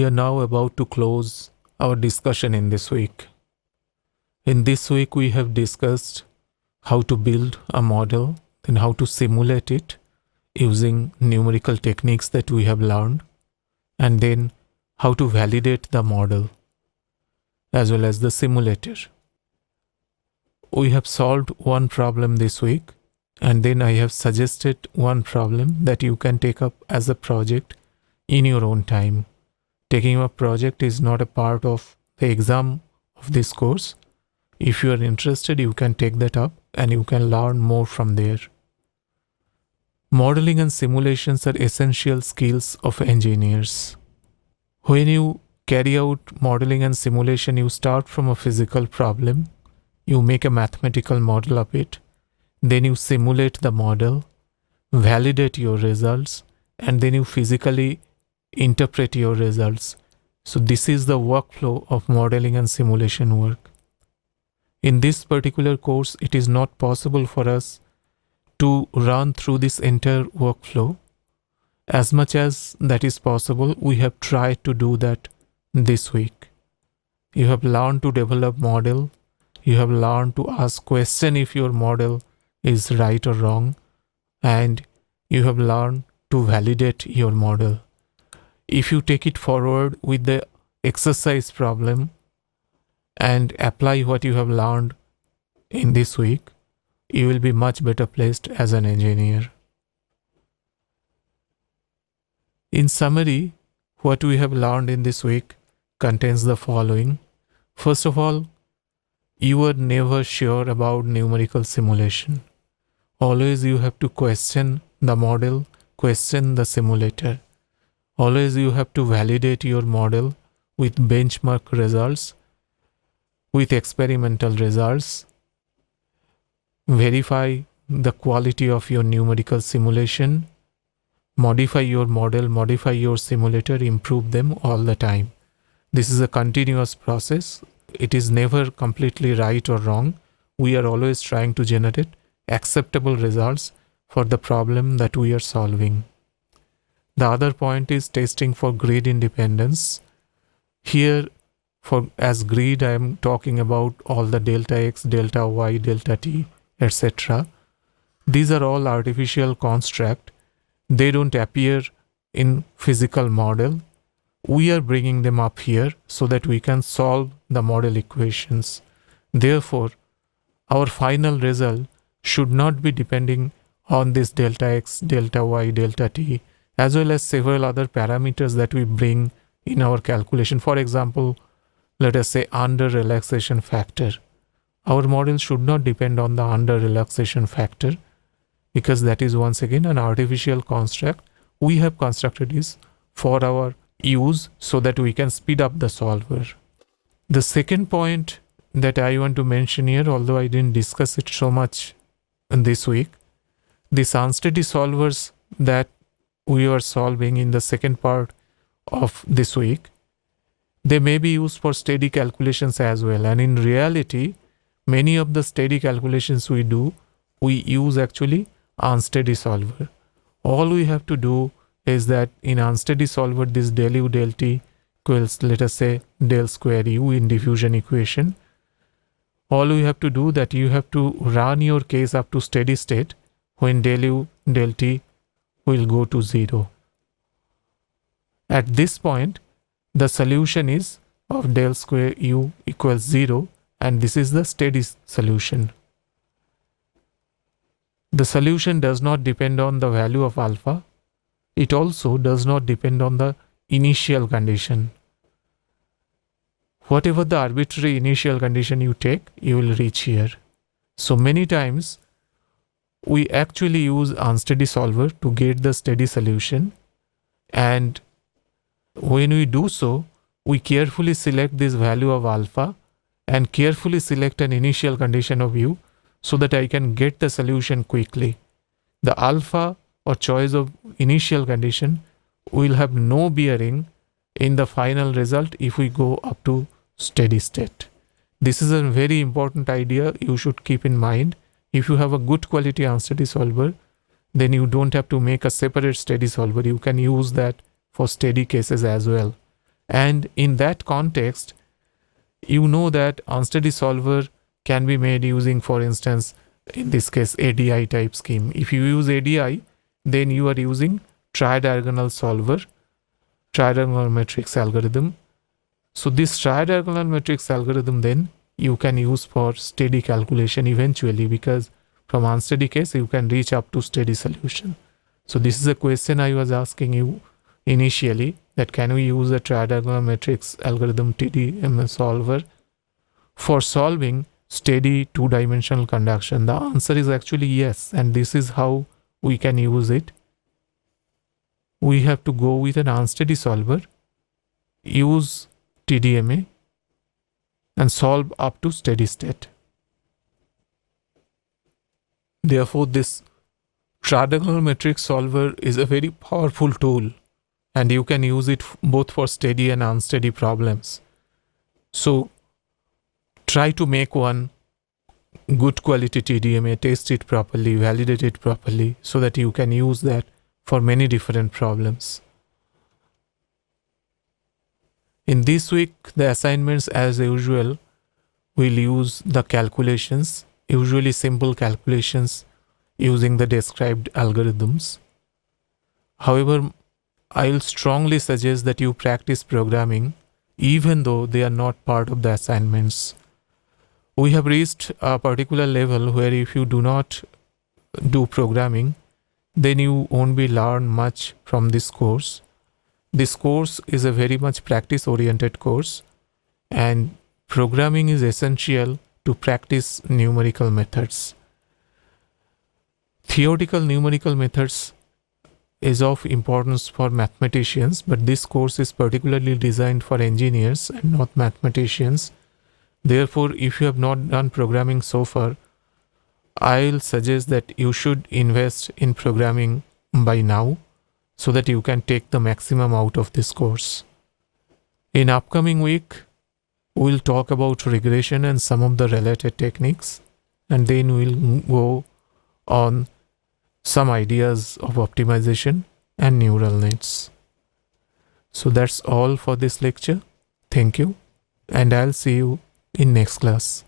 We are now about to close our discussion in this week. In this week, we have discussed how to build a model and how to simulate it using numerical techniques that we have learned, and then how to validate the model as well as the simulator. We have solved one problem this week, and then I have suggested one problem that you can take up as a project in your own time. Taking up a project is not a part of the exam of this course. If you are interested, you can take that up and you can learn more from there. Modeling and simulations are essential skills of engineers. When you carry out modeling and simulation, you start from a physical problem, you make a mathematical model of it, then you simulate the model, validate your results, and then you physically interpret your results. So this is the workflow of modeling and simulation work. In this particular course, it is not possible for us to run through this entire workflow. As much as that is possible, we have tried to do that this week. You have learned to develop model. You have learned to ask question if your model is right or wrong. And you have learned to validate your model. If you take it forward with the exercise problem and apply what you have learned in this week, you will be much better placed as an engineer. In summary, what we have learned in this week contains the following. First of all, you were never sure about numerical simulation. Always you have to question the model, question the simulator. Always you have to validate your model with benchmark results, with experimental results. Verify the quality of your numerical simulation. Modify your model, modify your simulator, improve them all the time. This is a continuous process. It is never completely right or wrong. We are always trying to generate acceptable results for the problem that we are solving. The other point is testing for grid independence. Here, as grid, I am talking about all the delta x, delta y, delta t, etc. These are all artificial construct. They don't appear in physical model. We are bringing them up here so that we can solve the model equations. Therefore, our final result should not be depending on this delta x, delta y, delta t, as well as several other parameters that we bring in our calculation. For example, let us say under relaxation factor. Our model should not depend on the under relaxation factor, because that is once again an artificial construct. We have constructed this for our use so that we can speed up the solver. The second point that I want to mention here, although I didn't discuss it so much in this week, these unsteady solvers that we are solving in the second part of this week, they may be used for steady calculations as well. And in reality, many of the steady calculations we do, we use actually unsteady solver. All we have to do is that in unsteady solver, this del u del t equals, let us say, del square u in diffusion equation. All we have to do that you have to run your case up to steady state when del u del t will go to 0. At this point, the solution is of del square u equals 0, and this is the steady solution. The solution does not depend on the value of alpha. It also does not depend on the initial condition. Whatever the arbitrary initial condition you take, you will reach here. So many times, we actually use unsteady solver to get the steady solution, and when we do so, we carefully select this value of alpha and carefully select an initial condition of u so that I can get the solution quickly. The alpha or choice of initial condition will have no bearing in the final result if we go up to steady state. This is a very important idea you should keep in mind. If you have a good quality unsteady solver, then you don't have to make a separate steady solver. You can use that for steady cases as well. And in that context, you know that unsteady solver can be made using, for instance, in this case, ADI type scheme. If you use ADI, then you are using tridiagonal solver, tridiagonal matrix algorithm. So this tridiagonal matrix algorithm then you can use for steady calculation eventually, because from unsteady case you can reach up to steady solution. So this is a question I was asking you initially, that can we use a tridiagonal matrix algorithm TDM solver for solving steady two-dimensional conduction? The answer is actually yes, and this is how we can use it. We have to go with an unsteady solver, use TDMA, and solve up to steady state. Therefore, this tridiagonal matrix solver is a very powerful tool, and you can use it both for steady and unsteady problems. So try to make one good quality TDMA, test it properly, validate it properly, so that you can use that for many different problems. In this week, the assignments as usual will use the calculations, usually simple calculations using the described algorithms. However, I will strongly suggest that you practice programming even though they are not part of the assignments. We have reached a particular level where if you do not do programming, then you won't be learn much from this course. This course is a very much practice oriented course, and programming is essential to practice numerical methods. Theoretical numerical methods is of importance for mathematicians, but this course is particularly designed for engineers and not mathematicians. Therefore, if you have not done programming so far, I'll suggest that you should invest in programming by now, so that you can take the maximum out of this course. In upcoming week, we'll talk about regression and some of the related techniques, and then we'll go on some ideas of optimization and neural nets. So that's all for this lecture. Thank you, and I'll see you in next class.